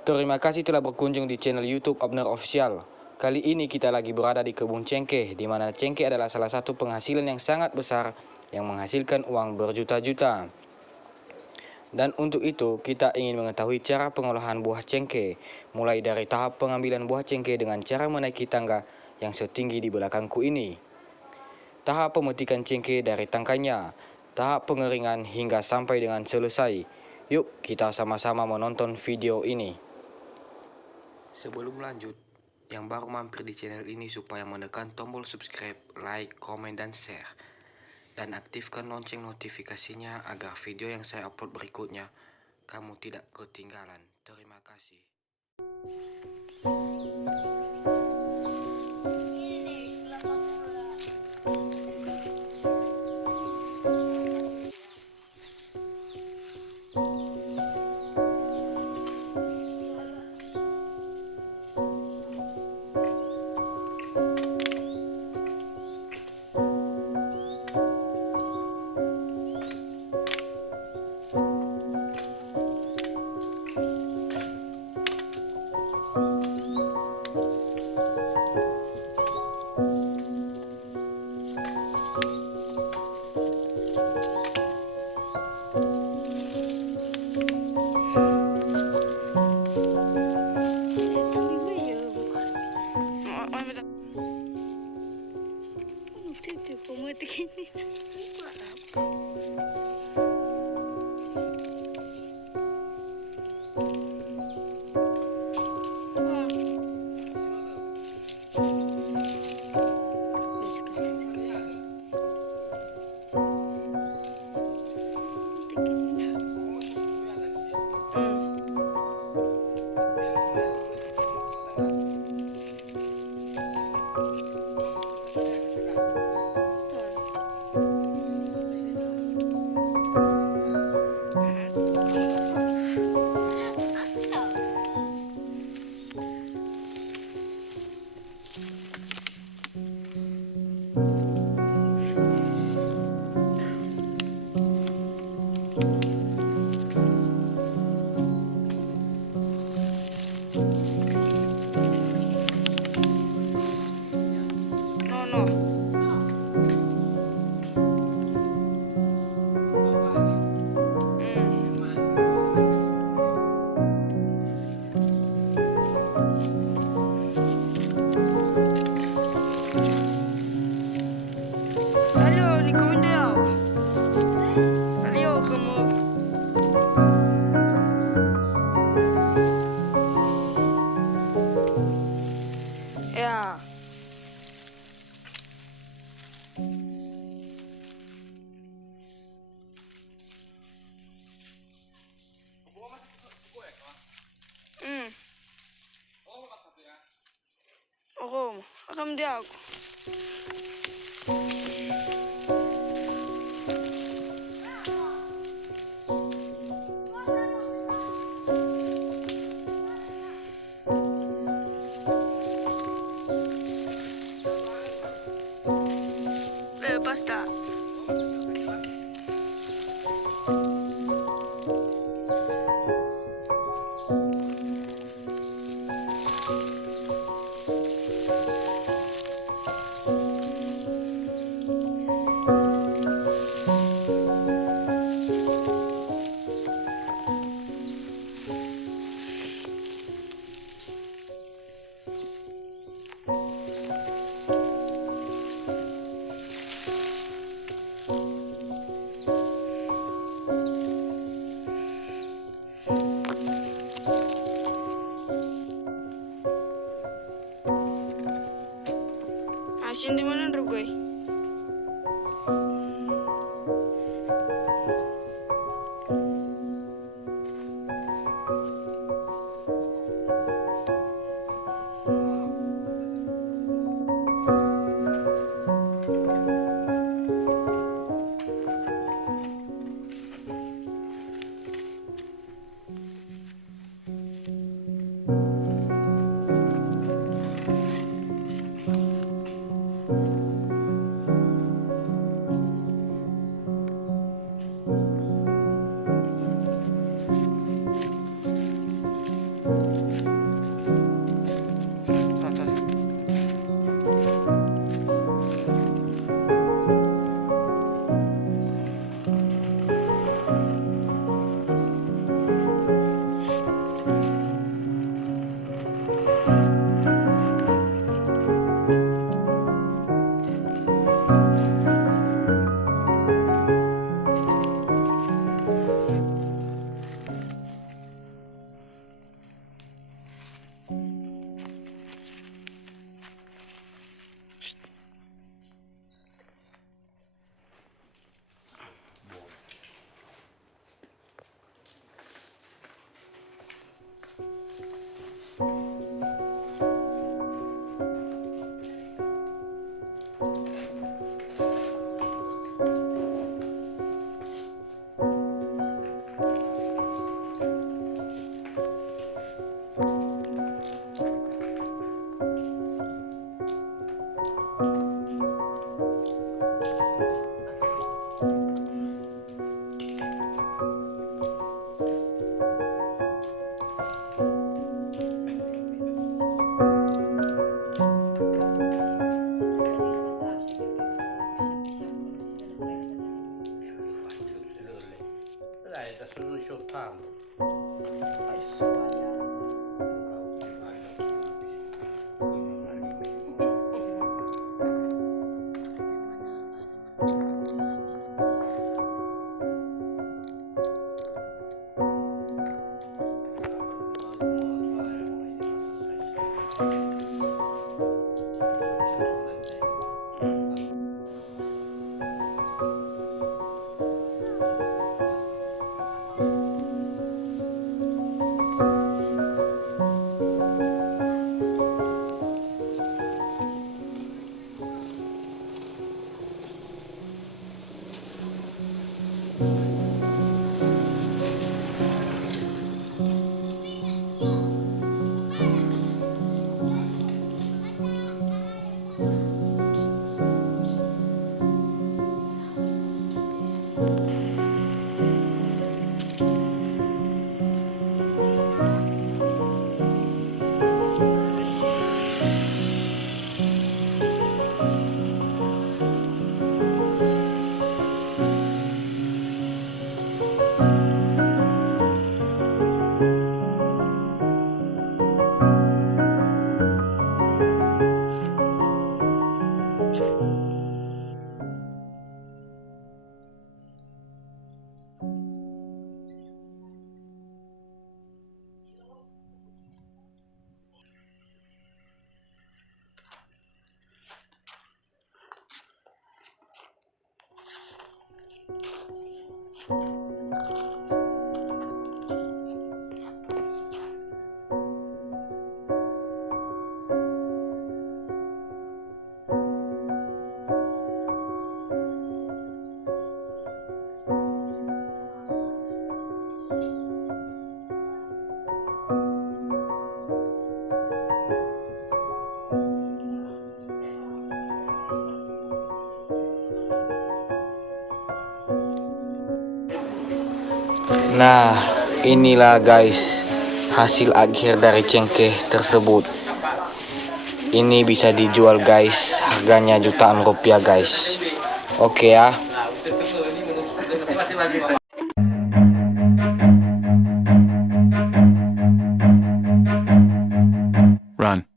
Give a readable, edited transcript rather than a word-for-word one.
Terima kasih telah berkunjung di channel YouTube Abner Official. Kali ini kita lagi berada di kebun cengkeh, di mana cengkeh adalah salah satu penghasilan yang sangat besar yang menghasilkan uang berjuta-juta. Dan untuk itu kita ingin mengetahui cara pengolahan buah cengkeh, mulai dari tahap pengambilan buah cengkeh dengan cara menaiki tangga yang setinggi di belakangku ini, tahap pemetikan cengkeh dari tangkainya, tahap pengeringan hingga sampai dengan selesai. Yuk kita sama-sama menonton video ini. Sebelum lanjut, yang baru mampir di channel ini supaya menekan tombol subscribe, like, komen, dan share. Dan aktifkan lonceng notifikasinya agar video yang saya upload berikutnya kamu tidak ketinggalan. Terima kasih. Akan dia aku. Lepas tak? Asin di mana gue? Nah, inilah guys hasil akhir dari cengkeh tersebut. Ini bisa dijual guys, harganya jutaan rupiah guys. Oke ya. Run.